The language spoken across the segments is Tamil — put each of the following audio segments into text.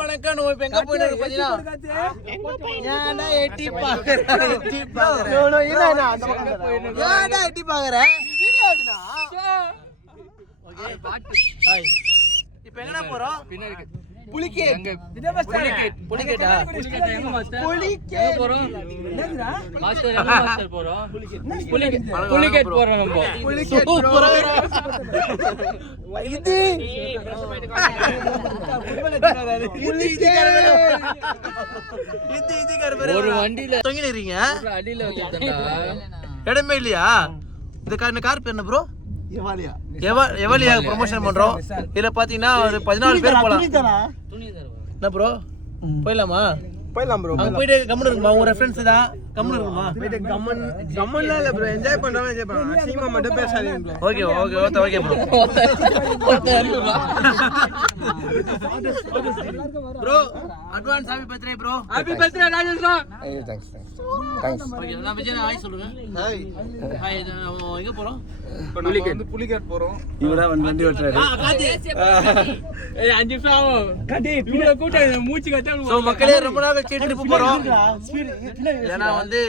வணக்கம். இப்ப எங்க போயிட்டு பாத்தீங்கன்னா எட்டி பாக்குறேன். இப்ப எங்கடா போறோம்? புலிகேட் போறோம். ஒரு வண்டியில தொங்கிடுறீங்க, இடமே இல்லையா? இந்த கார் பேர் என்ன ப்ரோ? எவலியா ப்ரொமோஷன் பண்றோம். இதுல பாத்தீங்கன்னா ஒரு 14 பேர் போலாம். என்ன ப்ரோ போயிடலாமா? போயிடலாம் ப்ரோ. அங்க போயிட்டு கம்மன் இருக்குமா? உங்க ரெஃபரன்ஸ் தான் கம்மன் இருக்குமா? போயிட்டு கம்மன்லாம் இல்ல ப்ரோ. என்ஜாய் பண்றவங்க என்ஜாய் பண்ணலாம். அசிங்கமா மட்டும் பேசாதீங்க bro. Okay bro. Bro advance happy birthday bro. Happy birthday Rajesh bro. Thanks. Okay நான் விஜய் ஹாய் சொல்லுங்க. ஹாய். எங்க போறோம்? புலிகேட் போறோம். இவரா வண்டி ஓட்டுறாரு. காதி. ஏய் 5 நிமிஷம் காதி வீடியோ கூட்ட மூச்சு கட்ட. சோ மக்களே ரொம்ப நாள் கழிச்சு ட்ரிப் போறோம். ஏனா வந்து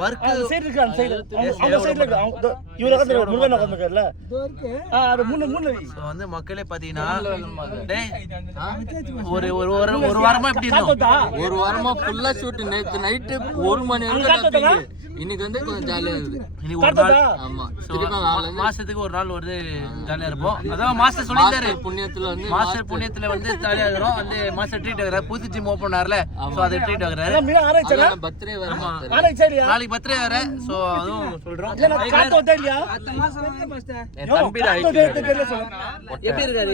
வர்க் சைடு இருக்கு. அந்த சைடுல இருக்கு. இவரா வந்து முருகன் உட்கார்ந்திருக்காருல. அது மூணு. சோ வந்து மக்களே பாத்தீங்கன்னா டேய் ஒரு வாரமா எப்படி இருந்தோம்? ஒரு வாரமா ஃபுல்லா ஷூட். நேத்து நைட் 1 மணி வரைக்கும். இன்னைக்கு வந்து கொஞ்சம் ஜாலியா இருக்கு. இன்னைக்கு ஒரு நாள். ஆமா. மாசத்துக்கு ஒரு நாள் வந்து ஜாலியா இருப்போம். அதான் மாஸ்டர் சொல்லிட்டாரு புண்ணியத்துல வந்து ஜாலியா இருக்கறோம். வந்து மாஸ்டர் ட்ரீட் வைக்கறாரு. புது ஜிம் ஓபன் ஆறால. சோ அது ட்ரீட் வைக்கறாரு. பர்த்டே வேற. நாளைக்கு பர்த்டே வேற. சோ அதுவும் சொல்றோம். காத்து ஓட்டலையா? தம்பிடா எப்படி இருக்காரு?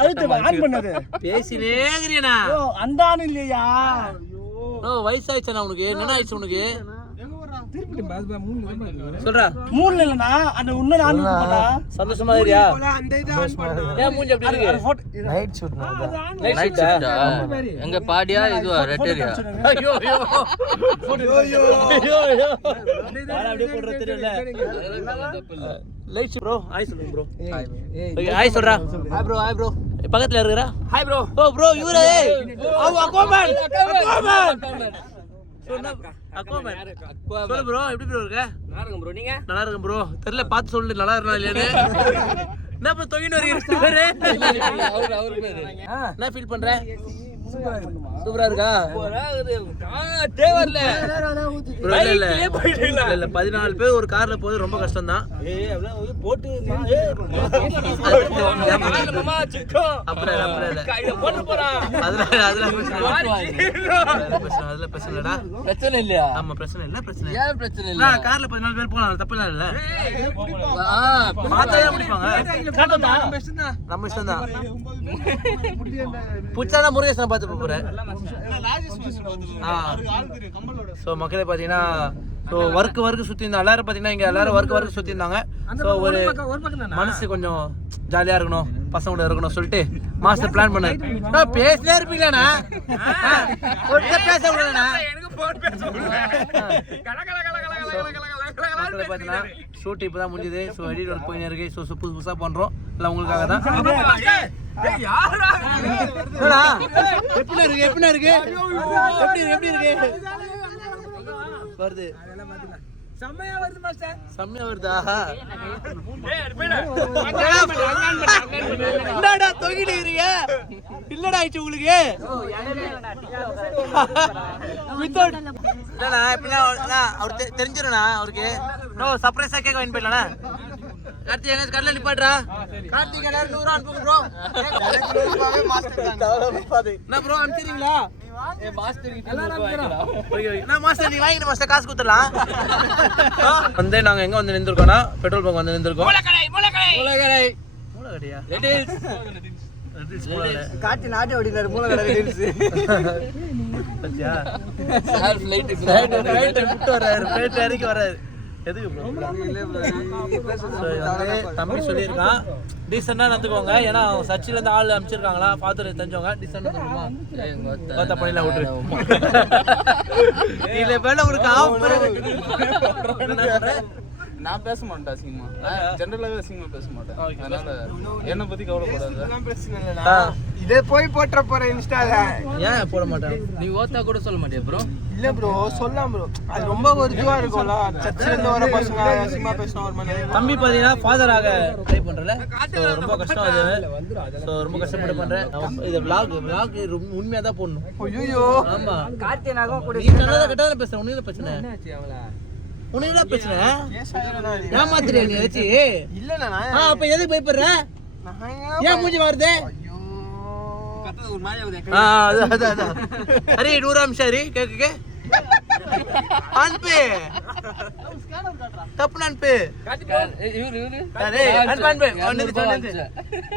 அது ஆன் பண்ணது. பேசினே இருக்கறேனா? அந்தான இல்லையா? ஓ வயசாயிச்சா உனக்கு? என்ன ஆயிச்சு உனக்கு? சொல்றா. மூணு இல்லனா அந்த உன்ன நான் போடா. சந்தோஷமா இருக்கியா? ஏன் மூஞ்சி அப்படி இருக்கு? Night shoot. நைட் ஷூட்டா? எங்க பாடியா இதுவா ரெட்டேரியா? ஐயோ அப்படியே போடுற தெரியல. லைட் ப்ரோ ஹாய் சொல்லுங்க ப்ரோ. ஹாய் சொல்றா. Hi bro. பக்கத்துல இருக்கறா. Hi bro. ஓ ப்ரோ யூரே. அக்கோமன். சொல்லு ப்ரோ எப்படி ப்ரோ இருக்க? நல்லா இருக்கேன் ப்ரோ. நீங்க? நல்லா இருக்கேன் ப்ரோ. தெரியல பார்த்து சொல்லு நல்லா இருக்கா இல்லையானு. என்ன இப்ப தொங்கிட்டு வரீங்க? என்ன ஃபீல் பண்ற? சூப்பரா இருக்கா? தேவர்ல இல்ல 14 பேர் ஒரு கார்ல போறது ரொம்ப கஷ்டம் தான். போட்டு பிரச்சனை இல்லையா? ஆமா பிரச்சனை இல்ல. கார்ல 14 பேர் போலாம், தப்பு இல்ல. பார்த்தா முடிப்பாங்க. நம்ம இஷ்டம் தான். புடிச்சாதான் முருகேசன் பார்த்து போறேன். சோ மக்களே பாத்தீங்கன்னா ஒர்க் சுத்தி இருந்தா எல்லாரும் பாத்தீங்கன்னா இங்க எல்லாரும் ஒர்க் சுத்தி இருந்தாங்க. சோ ஒரு மனசு கொஞ்சம் ஜாலியா இருக்கணும், பசங்க கூட இருக்கணும் சொல்லிட்டு மாஸ்டர் பிளான் பண்ணாரு. பேசினே இருப்பீங்களா? பேச விடுறா. பாத்தீங்கன்னா ஷூட் இப்பதான் முடிஞ்சது. ஸோ எடிட் ஒர்க் போயின்னு இருக்கு. ஸோ புதுசா பண்றோம் எல்லாம் உங்களுக்காக தான். எப்படி இருக்கு வருது? செம்மையா வருது மாஸ்டர். செம்மையா வருதா? என்னடா தொங்கிட்டு இருக்கீங்க? இல்லடா ஆயிடுச்சு உங்களுக்கு. இல்லண்ணா எப்படின்னா அவர் தெரிஞ்சிருண்ணா. அவருக்கு சர்ப்ரைஸா கேட்க வாங்கி போயிடலாண்ணா. கார்த்திக் எங்க கடல நிப்பாட்றா. கார்த்திக் எல்லாரும் 100 அனுப்புங்க ப்ரோ. என்ன ப்ரோ அனுப்பிடுறீங்களா? மாஸ்டர் நீ வாங்கிட்டு மாஸ்டர் காசு கொடுத்துடலாம். வந்து நாங்க எங்க வந்து நின்றுருக்கோம்னா பெட்ரோல் பங்க் வந்து நின்றுருக்கோம். மூலக்கடையா? காட்டி நாட்டு ஓடினாரு மூலக்கடை. இறக்கி வர்றாரு. எதுக்கு தம்பி சொல்லியிருக்கான் டீசெண்டா நடந்துக்கோங்க. ஏன்னா சர்ச்சில இருந்து ஆள் அனுப்பிச்சிருக்காங்களா பாத்து தெரிஞ்சவங்க. டீசெண்டா பண்ணிடலாம் விட்டுரு. இதுல வேலை ஒரு நான் பேச மாட்டேன் அசிங்கமா. நான் ஜெனரலாவே அசிங்கமா பேச மாட்டேன். அதனால என்ன பத்தி கவலைப்படாத. இதே போய் போட்ற போற இன்ஸ்டால. ஏன் போட மாட்டேன்? நீ ஓத்தா கூட சொல்ல மாட்டியா ப்ரோ? இல்ல ப்ரோ சொல்லலாம் ப்ரோ. அது ரொம்ப ஒரு இதுவா இருக்கும்ல. சர்ச்சில இருந்து வர பசங்க அசிங்கமா பேசினா ஒரு மாதிரி. தம்பி பாத்தீங்கன்னா ஃபாதர் ஆக ட்ரை பண்றல. ரொம்ப கஷ்டம் அது. சோ ரொம்ப கஷ்டப்பட்டு பண்றேன். இது vlog உண்மையா தான் போடணும். ஐயோ ஆமா. கார்த்தியனாக கூட நீ நல்லதா கட்டாத பேசுற. உனக்கு என்ன பிரச்சனை? என்னாச்சு அவள? உனக்கு என்ன பிரச்சனை? ஏமாத்துறியா நீ ஏச்சி? இல்ல நான் அப்ப எதுக்கு பயப்படுற? ஏன் மூஞ்சி வருது? ஐயோ கத்தது ஒரு மாதிரி ஆகுது. அதான் அரே 100 நிமிஷம் அரே கேக்குக்கு அன்பே தப்பு அன்பே இவரு அரே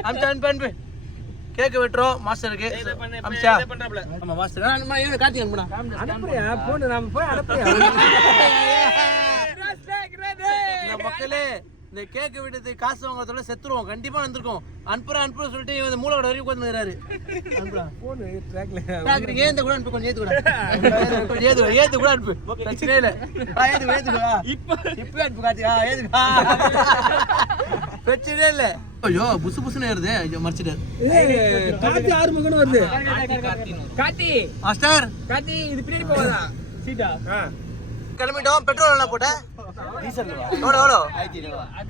அன்பே அன்பே கேக் வெட்றோம் மாஸ்டருக்கு அம்சா ஆமா மாஸ்டர் நான் இவனை காட்டி அனுப்புடா அனுப்புறியா போன் நாம போய் அனுப்புறியா மக்களே இந்த கேக் விட்டு காசு வாங்குறதோட செத்துருவோம் கண்டிப்பா வந்திருக்கோம் அனுப்புற சொல்லிட்டு இந்த மூலோட வரைக்கும் உட்கார்ந்துறாரு அனுப்புடா போன் ட்ராக்ல ட்ராக் ஏந்த கூட அனுப்பு கொஞ்சம் ஏத்து கூட அனுப்பு பிரச்சனை இல்ல ஏத்துடா இப்ப அனுப்பு காட்டியா ஏதுடா பிரச்சனை இல்ல ஐயோ புசு புசுன்னு ஏறுது ஐயோ மறைச்சிட்டாரு காத்தி ஆறு மகன் வருது காத்தி மாஸ்டர் காத்தி இது பின்னாடி போவாதா சீட்டா கிளம்பிட்டோம் பெட்ரோல் என்ன போட்ட டீசல் எவ்வளோ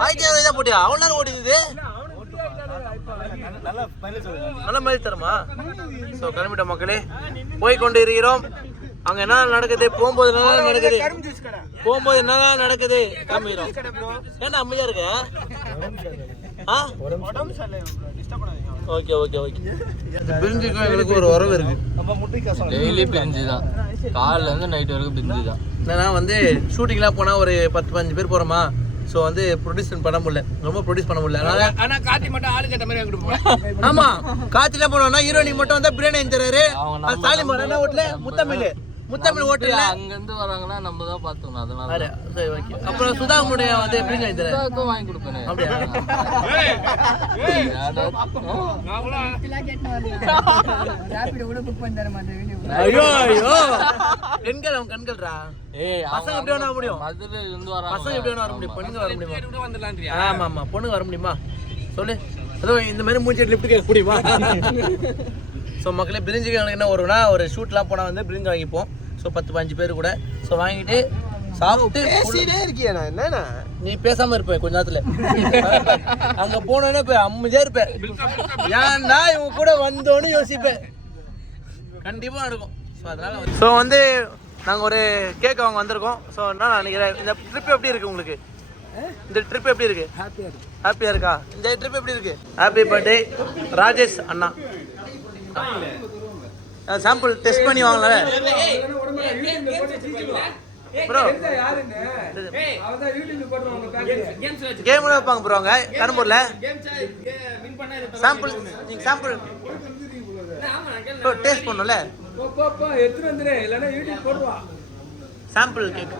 1500 தான் போட்டியா அவ்வளோ நேரம் ஓடிது நல்ல மைலேஜ் தருமா ஸோ கிளம்பிட்டோம் மக்களே போய் கொண்டு இருக்கிறோம் அங்க என்ன நடக்குது போகும்போது என்ன நடக்குது போகும்போது என்ன நடக்குது காமிக்கிறோம் ஏன்னா அமைதியா இருக்க ஓகே ஓகே ஓகே பிரிஞ்சுக்கும் எங்களுக்கு ஒரு உறவு இருக்கு டெய்லி பிரிஞ்சு தான் காலைல இருந்து நைட் வரைக்கும் பிரிஞ்சு தான் என்னன்னா வந்து ஷூட்டிங்லாம் போனா ஒரு 10-15 பேர் போறோமா ஸோ வந்து ப்ரொடியூஸ் பண்ண முடியல ரொம்ப ப்ரொடியூஸ் பண்ண முடியல அதனால ஆனா காத்தி மட்டும் ஆளுக்கு ஏற்ற மாதிரி கொடுப்போம். ஆமா காத்தில போனோம்னா ஹீரோயினுக்கு மட்டும் வந்து பிரியாணி தராரு ஸ்டாலின் வரனா ஓட்டல முத்தமிழ் ஓட்டல அங்க இருந்து வராங்கன்னா நம்ம தான் பாத்துக்கணும் அதனால சரி ஓகே அப்புறம் சுதாமுடைய வந்து பிரியாணி தராரு சுதாக்கும் வாங்கி கொடுப்பேன் அப்படியா ஐயோ ஐயோ கண்கள்ரா ஏய் பசங்க எப்படி வேணா முடியும் மதுரையில இருந்து வராங்க பசங்க எப்படி வேணா வர முடியும் பொண்ணுங்க வர முடியுமா கூட வந்துடலாம்ன்றியா? ஆமா ஆமா பொண்ணுங்க வர முடியுமா சொல்லு அதோ இந்த மாதிரி மூஞ்சி லிஃப்ட் கேட்க முடியுமா ஸோ மக்களே பிரிஞ்சுக்கு எனக்கு என்ன வரும்னா ஒரு ஷூட்லாம் போனால் வந்து பிரிஞ்சு வாங்கிப்போம் ஸோ 10-15 பேர் கூட ஸோ வாங்கிட்டு சாப்பிட்டு இருக்கியா என்னண்ணா நீ பேசாம இருப்ப கொஞ்ச நேரத்துல அங்க போனோன்னே போய் அமைதியா இருப்பேன் ஏன்டா இவங்க கூட வந்தோன்னு யோசிப்பேன் கண்டிப்பா நடக்கும் ஸோ அதனால ஸோ வந்து நாங்கள் ஒரு கேக் வாங்க வந்திருக்கோம் ஸோ என்ன நினைக்கிறேன் இந்த ட்ரிப் எப்படி இருக்கு உங்களுக்கு இந்த ட்ரிப் எப்படி இருக்கு ஹாப்பியா இருக்கா இந்த ட்ரிப் எப்படி இருக்கு ஹாப்பி பர்த்டே ராஜேஷ் அண்ணா சாம்பிள் டெஸ்ட் பண்ணி வாங்கல ப்ரோ கேம் வைப்பாங்க ப்ரோ அங்க கரும்பூர்ல சாம்பிள் நீங்க சாம்பிள் டேஸ்ட் பண்ணல சாம்பிள் கேக்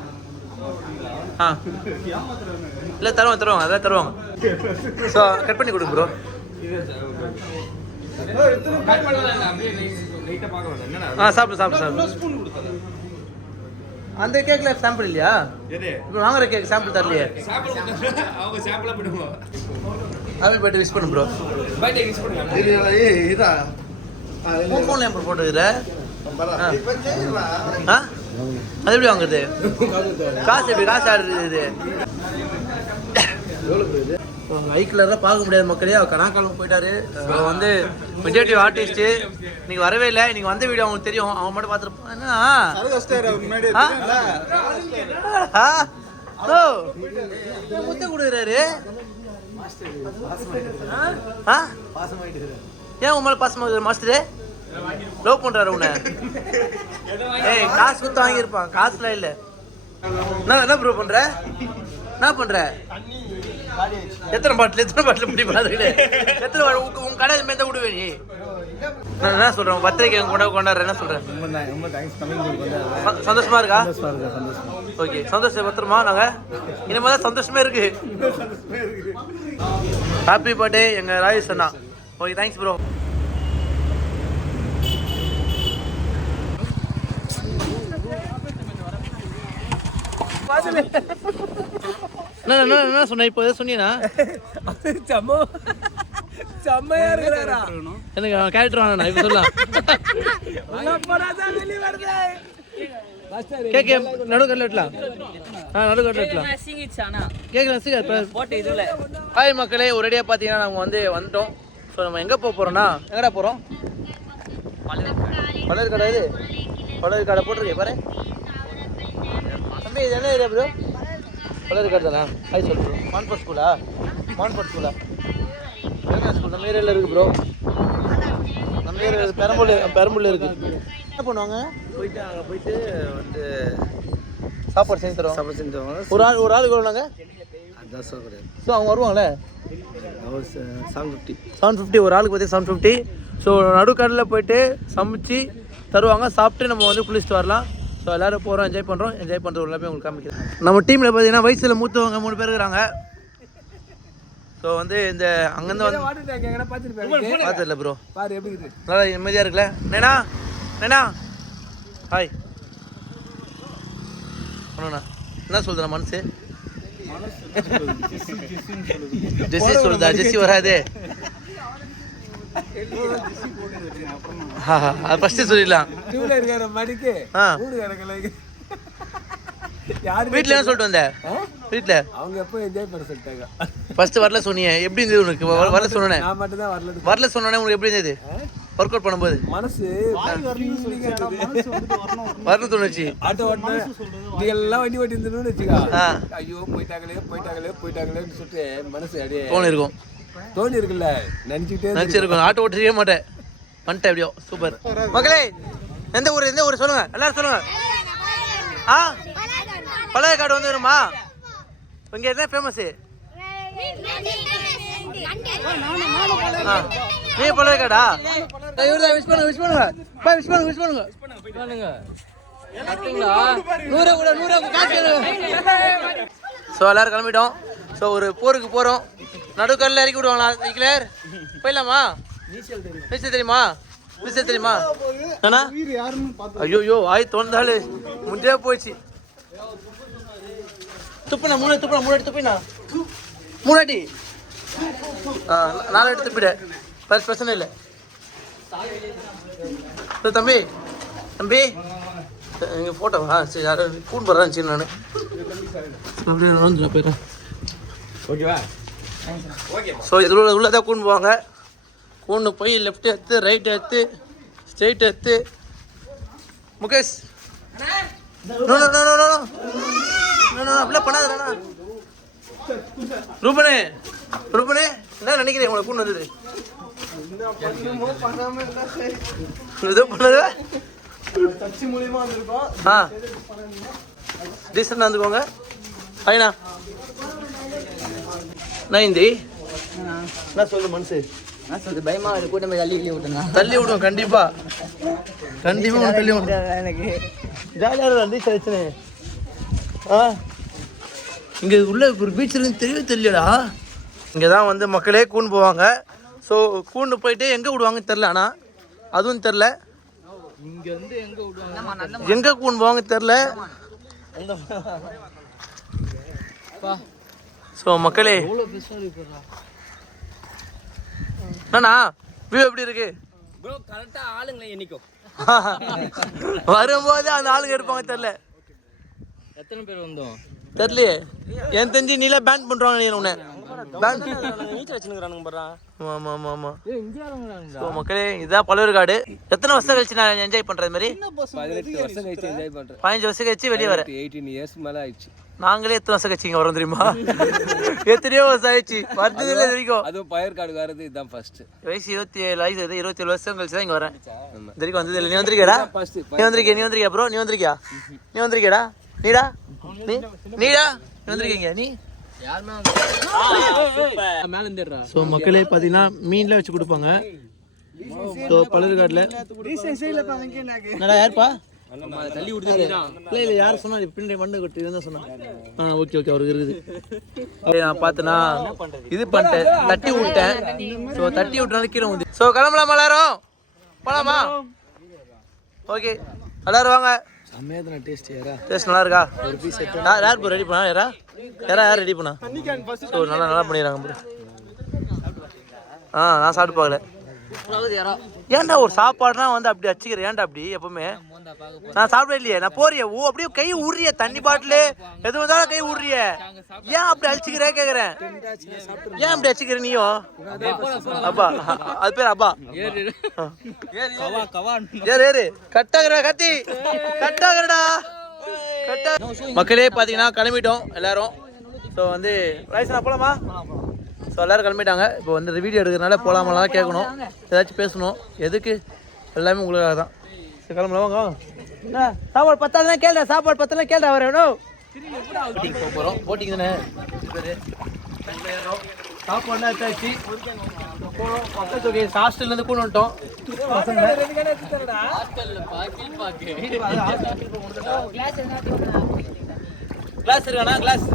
இல்லை தருவாங்க அதான் தருவாங்க ஸோ கட் பண்ணி கொடுங்க ப்ரோ சாப்பிடு அந்த கேக்ல சாம்பிள் இல்லையா வாங்குற கேக் சாம்பிள் தரலையே அவங்க சாம்பிளா பண்ணுவோம். ஹாப்பி பர்த்டே விஷ் பண்ணு ப்ரோ பர்த்டே விஷ் பண்ணுங்க. உன் ஃபோன்ல ஏன் போட்டுக்கிற அது எப்படி வாங்குறது காசு ஆடுறது இது ஐ கலர்லாம் பார்க்க முடியாத மக்களே அவர் கனாக்காலம் போயிட்டாரு அவர் வந்து மெஜாரிட்டிவ் ஆர்டிஸ்ட்டு இன்னைக்கு வரவே இல்லை இன்னைக்கு வந்த வீடியோ அவங்களுக்கு தெரியும் அவங்க மட்டும் பார்த்துருப்பாங்க முத்த கொடுக்குறாரு ஏன் உன் மேலே பாசமாக மாஸ்டரு லவ் பண்ணுறாரு உன்னை ஏய் காசு கொடுத்து வாங்கியிருப்பான் காசுலாம் இல்லை என்ன ப்ரோ பண்ணுற என்ன பண்ணுற எத்தனை பாட்டில் முடி பாத்துக்கிட்டு எத்தனை உங்க கடை மேல விடுவே நீ நான் என்ன சொல்றேன் பத்திரிக்கை கொண்டாடுறேன் என்ன சொல்றேன் சந்தோஷமா இருக்கா ஓகே சந்தோஷம் பத்திரமா நாங்க இனிமே தான் சந்தோஷமே இருக்கு ஹாப்பி பர்த்டே எங்க ராஜேஷ் அண்ணா ஓகே தேங்க்ஸ் ப்ரோ என்ன சொன்ன இப்போ எதாவது சொன்னீங்கன்னா செம்மையா இருக்கிறாரா எனக்கு அவன் கேரக்டர் வேணா இப்போ சொல்லலாம் கேட்க நடுக்கடல வெட்டலாம் நடுக்கடல வெட்டலாம் கேட்கலாம் ஹாய் மக்களே ஒரேடியாக பார்த்தீங்கன்னா நாங்கள் வந்துட்டோம். ஸோ நம்ம எங்கே போகிறோம்னா எங்கடா போகிறோம்? பலர் கடை இது பலர் கடை போட்டிருக்கேன் பாரு தம்பி. இது என்ன ஏரியா ப்ரோ? பலர் கடை தானா? ஹாய் சொல்கிறோம். மான்போர்ட் ஸ்கூலா? மான்போர்ட் ஸ்கூலா? என்ன ஸ்கூல் நம்ம ஏரியாவில் இருக்குது ப்ரோ. நம்ம ஏரியா பெரம்பூரில் இருக்குது. என்ன பண்ணுவாங்க? போயிட்டு வந்து சாப்பாடு செஞ்சு தருவாங்க. சாப்பாடு செஞ்சு தருவாங்க. ஒரு ஆளுக்கு வருவாங்க. அதான் கிடையாது. ஸோ அவங்க வருவாங்களே 750 ஒரு ஆளுக்கு பார்த்து 750. ஸோ நடுக்கடலில் போயிட்டு சமைச்சு தருவாங்க. சாப்பிட்டு நம்ம வந்து குளிச்சுட்டு வரலாம். ஸோ எல்லோரும் போகிறோம், என்ஜாய் பண்ணுறோம். என்ஜாய் பண்ணுறது எல்லாமே உங்களுக்கு காமிக்கிறேன். நம்ம டீமில் பார்த்தீங்கன்னா வயசில் மூத்தவங்க 3 பேர் இருக்கிறாங்க. ஸோ வந்து இந்த அங்கேருந்து வந்து பார்த்துடல ப்ரோ. நல்லா நிம்மதியாக இருக்குல்ல நேனா ஹாய் ஒன்றுண்ணா என்ன சொல்கிறேன் மனசு ஜெஸ்ஸி சொல்லுதா? ஜெஸ்ஸி வராது. அது ஃபஸ்ட்டு சொல்லிடலாம். வீட்டில் என்ன சொல்லிட்டு வந்தேன்? வீட்டில் அவங்க எப்போ என்ஜாய் பண்ண சொல்லிட்டாங்க. ஃபர்ஸ்ட் வரல சொன்னீங்க. எப்படி இருந்தது உனக்கு? வரல சொன்னேன். நான் மட்டும் தான் வரல சொன்னேன். உங்களுக்கு எப்படி இருந்தது ஒர்க் அவுட் பண்ணும்போது? மனசு வரணும் தோணுச்சு. ஆட்டோ ஓட்டினா நீங்க எல்லாம் வண்டி ஓட்டி இருந்தோம்னு வச்சுக்கா, ஐயோ போயிட்டாங்களேன்னு சொல்லிட்டு மனசு அப்படியே தோணி இருக்குல்ல, நினைச்சிருக்கோம். ஆட்டோ ஓட்டிருக்கவே மாட்டேன். வந்துட்டேன் எப்படியோ. சூப்பர் மக்களே. எந்த ஊர் சொல்லுங்க, எல்லாரும் சொல்லுங்க. பழைய காடு வந்து வருமா? இங்க என்ன ஃபேமஸ்? நீ பழைய காடா? விஷ் பண்ணுங்க. ஸோ எல்லாரும் கிளம்பிட்டோம். ஸோ ஒரு போருக்கு போகிறோம். நடுக்கல்ல இறக்கி விடுவாங்களா? கிளியர் போயிடலாமா? நீச்சல் தெரியுமா? அண்ணா ஐயோ ஆய் தோணுதாள் முன்னே போயிடுச்சு. துப்புண்ணா 3 அடி துப்பிண்ணா 3 அடி 4 அடி துப்பிடு. பிரச்சனை இல்லை. தம்பி எங்கள் ஃபோட்டோவா? சரி யாரும் கூண்டு போடுறான்னு சரி நான் அப்படியே வந்துடுறேன் போயிடுறேன். ஓகேவா? ஸோ இதில் உள்ளதான் கூண்டு போவாங்க. கூண்டு போய் லெஃப்ட் எடுத்து ரைட் எடுத்து ஸ்ட்ரெயிட் எடுத்து முகேஷ் அப்படிலாம் பண்ணாதுண்ணா. ரூபனே என்ன நினைக்கிறேன் உங்களை கூண்டு வந்தது? இது பண்ணது சர்ச்சி மூலியமா வந்திருக்கோம். டீசெண்டாக வந்துக்கோங்க. ஐயா நைந்தி என்ன சொல்லு மனசு? பயமா கூட்டம் தள்ளி விடுவோம். கண்டிப்பா தள்ளி விடுவோம். எனக்கு ஜாலியாக இருந்துச்சு. இங்கே உள்ள ஒரு பீச் இருந்து தெரியலடா. இங்கே தான் வந்து மக்களே கூண்டு போவாங்க. ஸோ கூண்டு போயிட்டு எங்கே விடுவாங்கன்னு தெரில. ஆனால் அதுவும் தெரில இங்கே வந்து எங்கே கூண்டு போவாங்க தெரில. ஸோ மக்களே என்னண்ணா வியூ எப்படி இருக்கு? வரும்போது அந்த ஆளுங்க இருப்பாங்க தெரில. எத்தனை பேர் வந்தோம் தெரியலையே. என் தெரிஞ்சு நீல பேன் பண்றாங்க. நீ உன்னை மக்களே இதான் பழூர் காடு. எத்தனை வருஷம் கழிச்சு நான் என்ஜாய் பண்றது மாதிரி? 18 வருஷம் கழிச்சு என்ஜாய் பண்றேன். 15 வருஷம் கழிச்சு வெளியே வர. 18 இயர்ஸ் மேல ஆயிடுச்சு. நாங்களே எத்தனை வருஷம் கழிச்சு இங்க வரோம் தெரியுமா? எத்தனையோ வருஷம் ஆயிடுச்சு. வந்ததுல வரைக்கும் அதுவும் பயிர் காடு வரது இதுதான் ஃபர்ஸ்ட். வயசு 27 வருஷம் கழிச்சு தான் இங்க வரேன். இது வரைக்கும் வந்தது இல்லை. நீ வந்திருக்கியாடா? நீ வந்திருக்கியா ப்ரோ? நீ வந்திருக்கியாடா? நீடா நீ வந்திருக்கீங்க? நீ ஸோ மக்களே பார்த்தீங்கன்னா மீன்ல வச்சு கொடுப்பாங்க. ஸோ பழூர்காட்டில் யாருப்பா தள்ளி விடுது? இல்லை யார் சொன்னா? பின்னாடி மண்ணு கொட்டி தான் சொன்னான். ஓகே அவருக்கு இருக்குது. நான் பார்த்தேன்னா இது பண்ணிட்டேன், தட்டி விட்டேன். ஸோ தட்டி விட்டனால கீழே வந்து. ஸோ கிளம்பலாமா எல்லாரும்? போலாமா? ஓகே எல்லாரும் வாங்க. செம்மையா டேஸ்ட் யாரா டேஸ்ட் நல்லா இருக்கா? யார் ப்ரோ ரெடி பண்ணா? யார் ரெடி பண்ணா? ஸோ நல்லா பண்ணிடுறாங்க ப்ரோ. நான் சாப்பிட்டு பார்க்கல. ஏன்டா ஒரு சாப்பாடுனா வந்து அப்படி வச்சுக்கிறேன்? ஏன்டா அப்படி எப்பவுமே? நான் சாப்பிட இல்லையே, நான் போறியே. அப்படியே கை உருறிய, தண்ணி பாட்டிலு எது வந்தாலும் கை உருறிய. ஏன் அப்படி அழிச்சுக்கிறே கேக்குறேன்? ஏன் அப்படி அழிச்சுக்கிற நீயும்? அப்பா அது பேர் அப்பா. ஏறு கட்டாகிற கத்தி கட்டாகிறடா கட்டா. மக்களே பார்த்தீங்கன்னா கிளம்பிட்டோம் எல்லாரும். ஸோ வந்து ரைஸ் போலாமா? ஸோ எல்லோரும் கிளம்பிட்டாங்க. இப்போ வந்து வீடியோ எடுக்கிறதுனால போகலாமெல்லாம் கேட்கணும், ஏதாச்சும் பேசணும். எதுக்கு? எல்லாமே உங்களுக்காக தான். சரி கிளம்பலாமா? என்ன சாப்பாடு பத்தாதுன்னா கேள்றா, சாப்பாடு பத்தலாம் கேள்றா. அவர் வேணும் போட்டிங் போக போகிறோம். போட்டிங் தானே பேர். சாப்பாடுலாம் எடுத்தாச்சு போகிறோம். பக்கத்து ஹாஸ்டல்லேருந்து கூட வந்துட்டோம். கிளாஸ் இருக்காண்ணா? கிளாஸ்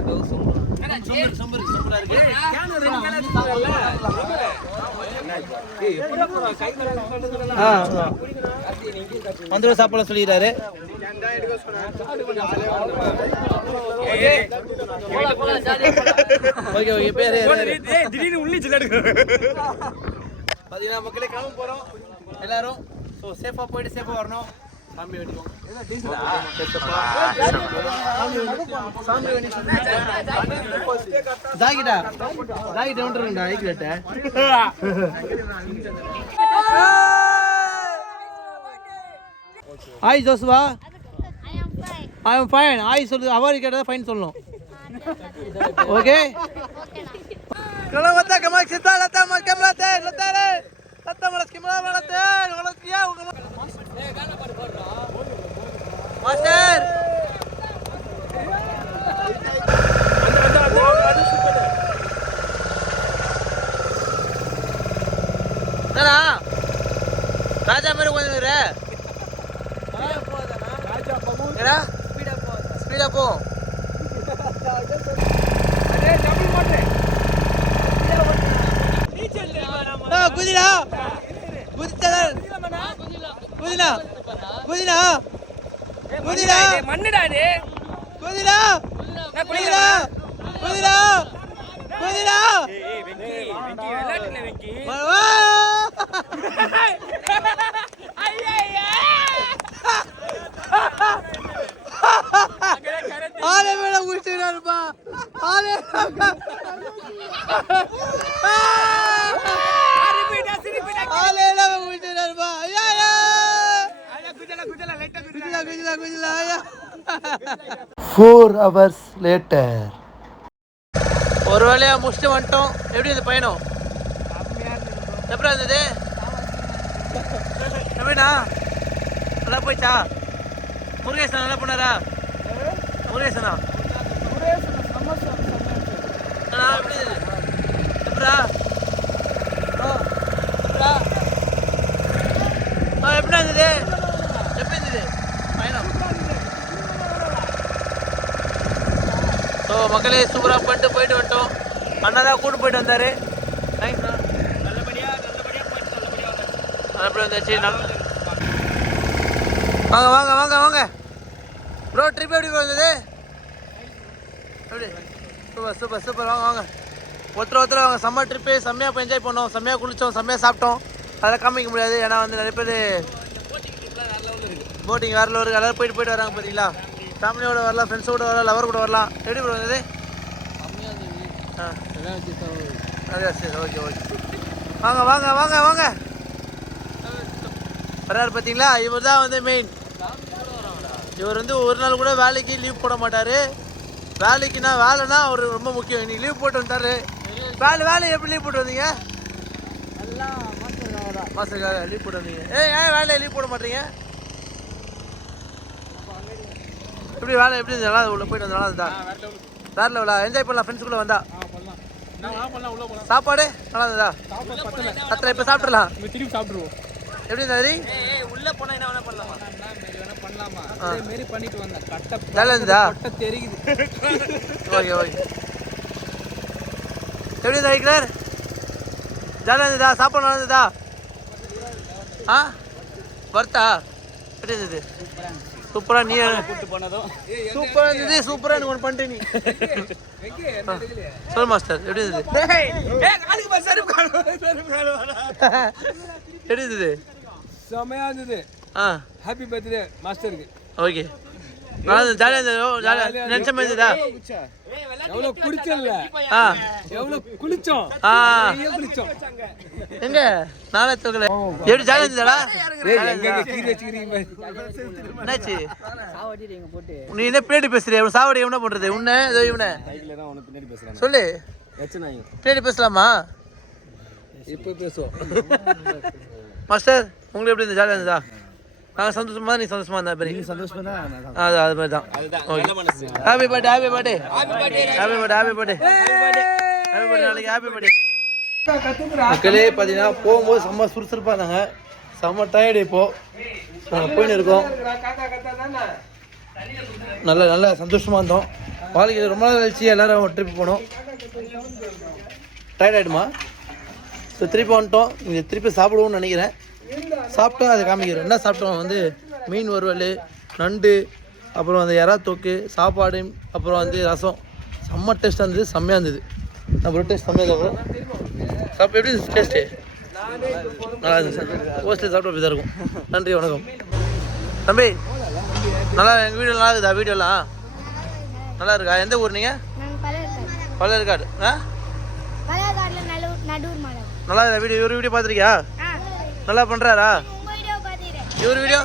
வந்து சாப்பாடு சொல்லிடுறாரு. ஓகே பேரு பாத்தீங்கன்னா மக்களே கிளம்ப போறோம் எல்லாரும். ஸோ சேஃபா போயிட்டு சேஃபா வரணும். சாமி வேண்டிக்கும். Hi Joshua. I am fine. Hi சொல்லு. அவர் கேட்டதா ஃபைன் சொல்லணும். ஓகே கலவத்தா கமாக் சித்தா லதா மக்கம்லதே லதே லதா மலஸ் கிமலதே லதே மாஸ்டர் என்னடா ராஜா மாதிரி உட்காந்துக்கிற? ஏடா ஸ்பீடா போ. குதிரா குதித்தல் குதினா குதினா குதிரா மண்ணுடா இது. குதிரா குதிரா குதிரா குதிரா வெங்கி விளையாட்டுல வெங்கி ஆளே மேல முடிச்சிடாருப்பா. ஆளே ஆளே முடிச்சிடாருப்பா. 4 hours later ஒரு வேலையா முடிச்சுட்டு வந்துட்டோம். எப்படி இந்த பயணம்? எப்படி இருந்தது? எப்படிண்ணா நல்லா போயிச்சா? முருகேசன் நல்லா பண்ணாரா? முருகேசனா எப்படி இருந்தது? எப்படா எப்படி இருந்தது? எப்படி இருந்தது பயணம்? ஸோ மக்களே சூப்பராக பண்ணிட்டு போயிட்டு வந்துட்டோம். அண்ணா தான் கூட்டு போயிட்டு வந்தார். தேங்க்ஸ்ண்ணா. நல்லபடியாக வந்தாச்சு. வாங்க வாங்க வாங்க வாங்க ப்ரோ. ட்ரிப் எப்படி வந்தது? எப்படி? Super super super. வாங்க வாங்க ஒருத்தர் வாங்க. செம்ம ட்ரிப்பு. செம்மையாக போய் என்ஜாய் பண்ணோம். செம்மையாக குளித்தோம். செம்மையாக சாப்பிட்டோம். அதெல்லாம் காமிக்க முடியாது. ஏன்னா வந்து நிறைய பேர் போட்டிங் வேறு லெவலுக்கு எல்லாரும் போயிட்டு வராங்க பார்த்தீங்களா. ஃபேமிலியோட வரலாம், ஃப்ரெண்ட்ஸோடு வரலாம், லவர் கூட வரலாம். எப்படி ப்ரோ வந்தது? சரி ஓகே ஓகே. வாங்க வாங்க வாங்க வாங்க வர்றாரு பார்த்தீங்களா. இவர் தான் வந்து மெயின். இவர் வந்து ஒரு நாள் கூட வேலைக்கு லீவ் போட மாட்டார். வேலைக்குன்னா வேலைன்னா அவர் ரொம்ப முக்கியம். இன்னைக்கு லீவ் போட்டு வந்துட்டாரு. வேலை எப்படி லீவ் போட்டு வந்தீங்க? மாஸ்டருக்காக லீவ் போட்டு வந்தீங்க. ஏன் வேலையை லீவ் போட மாட்டீங்க? எப்படி வேலை எப்படி இருந்தது? நல்லா உள்ள போயிட்டு வந்தா நல்லா வேற லெவலா என்ஜாய் பண்ணலாம் ஃப்ரெண்ட்ஸுக்குள்ளே வந்தா. சாப்பாடு நல்லா இருந்ததா? அத்தனை இப்போ சாப்பிட்றலாம். திருப்பி சாப்பிட்ருவோம். எப்படி இருந்தாரு? உள்ள போனா என்ன வேணா பண்ணலாமா? மாரி பண்ணிட்டு வந்தேன். கட்ட நல்லா இருந்தா? கட்ட தெரியுது. Okay okay. எப்படி இருந்தா கிளர்? ஜாலியாக இருந்ததா? சாப்பாடு நல்லா இருந்ததா? வர்த்தா எப்படி இருந்தது? சூப்பரா நீ சூப்பரா இருந்தது சூப்பரா எனக்கு ஒன்று பண்ணிட்டு நீ சொல் மாஸ்டர் எப்படி இருந்தது எப்படி இருந்தது செமையா இருந்தது ஹாப்பி பர்த்டே மாஸ்டருக்கு ஓகே ஜாலியா இருந்தது நினைச்ச மாதிரி இருந்ததா எவ்வளவு குடிச்சல எவ்வளவு குளிச்சோம் குளிச்சோம் எங்க நாளை தூக்கல எப்படி ஜாலியா இருந்ததா எங்க கீழ வச்சுக்கிறீங்க என்னாச்சு நீ என்ன பின்னாடி பேசுறிய சாவடி என்ன பண்றது உன்ன இவனை பின்னாடி பேசுறேன் சொல்லு பின்னாடி பேசலாமா இப்ப பேசுவோம் மாஸ்டர் உங்களுக்கு எப்படி இருந்தது ஜாலியா இருந்ததா நாங்கள் சந்தோஷமா நீ சந்தோஷமா இருந்தா பெரிய சந்தோஷமா தான் அது மாதிரி தான் happy birthday happy birthday happy birthday happy birthday happy birthday நாளைக்கு ஹாப்பி பர்த்டே மக்களே பார்த்தீங்கன்னா போகும்போது செம்ம சுறுசுறுப்பாக இருந்தாங்க செம்ம டயர்டு இப்போ போயின்னு இருக்கோம் நல்ல சந்தோஷமாக இருந்தோம் வாழ்க்கை ரொம்ப நாள் கழிச்சு எல்லாரும் ஒரு ட்ரிப் போனோம் டயர்ட் ஆகிடுமா ஸோ திருப்பி வந்துட்டோம் இங்கே திருப்பி சாப்பிடுவோம்னு நினைக்கிறேன் சாப்பிட்டோம் அதை காமிக்கிறோம் என்ன சாப்பிட்டோம் வந்து மீன் வறுவல் நண்டு அப்புறம் அந்த எறா தொக்கு சாப்பாடு அப்புறம் வந்து ரசம் செம்ம டேஸ்ட்டாக இருந்தது செம்மையாக இருந்தது அப்புறம் டேஸ்ட் செம்மையாக அப்புறம் சாப்பிட்டு எப்படி டேஸ்ட்டு நல்லா இருந்துச்சு ஹோஸ்டல் சாப்பிட்டு அப்படி தான் இருக்கும் நன்றி வணக்கம் தம்பி நல்லா எங்கள் வீடியோ நல்லா இருக்குதா வீடியோலாம் நல்லா இருக்கா எந்த ஊர் நீங்கள் பழையற்காடு நல்லா வீடியோ இவர் வீடியோ பார்த்துருக்கியா நல்லா பண்ணுறாரா இவர் வீடியோ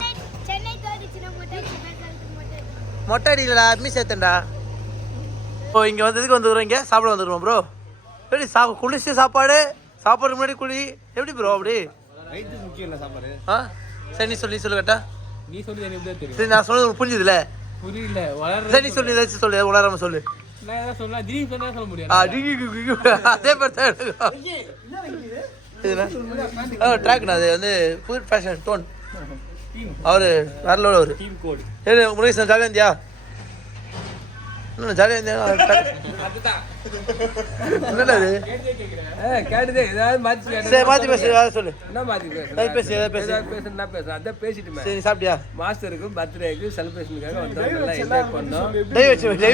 மொட்டை அடிக்கலடா அட்மி சேர்த்தேன்டா ஓ இங்கே வந்ததுக்கு வந்துடுறோம் இங்கே சாப்பிட வந்துடுவோம் ப்ரோ எப்படி குளிச்சு சாப்பாடு முன்னாடி குழி எப்படி ப்ரோ அப்படி முக்கியம் இல்லை சாப்பாடு சரி நீ சொல்லு கேட்டா நீ சொல்லி எனக்கு தெரியும் சரி நான் சொன்னது உனக்கு புரிஞ்சுதுல புரியல சரி நீ சொல்லி ஏதாச்சும் சொல்லு உளராம சொல்லு நான் ஏதாவது சொல்லலாம் திடீர்னு சொன்னா சொல்ல முடியாது அதே மாதிரி தான் ட்ராக்ண்ணா அது வந்து ஃபுட் ஃபேஷன் டோன் அவரு வரலோட அவரு சரி முருகேஷ் ஜாலியாக இருந்தியா இன்னும் ஜாலியாக இருந்தியா என்னடா அது கேட்டுதே ஏதாவது மாத்தி சரி மாற்றி பேசு ஏதாவது சொல்லு என்ன மாத்தி பேசு ஏதாவது பேசு ஏதாவது பேசு பேசுனா பேசு அதான் பேசிட்டுமே சரி நீ சாப்பிட்டியா மாஸ்டருக்கு பர்த்டேக்கு செலிப்ரேஷனுக்காக வந்தோம் நல்லா என்ஜாய் பண்ணோம் டெய்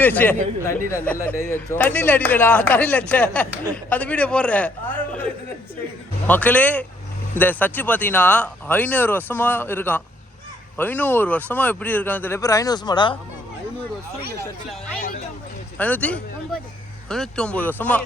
வச்சு தண்ணியில நல்லா டை வச்சோம் தண்ணியில் அடிக்கலடா தண்ணியில் அடிச்ச அது வீடியோ போடுறேன் மக்களே இந்த சர்ச்சு பார்த்தீங்கன்னா 500 வருஷமா இருக்கான் 500 வருஷமா எப்படி இருக்காங்க தெரியல பேர் 500 வருஷமாடா 509 வருஷமா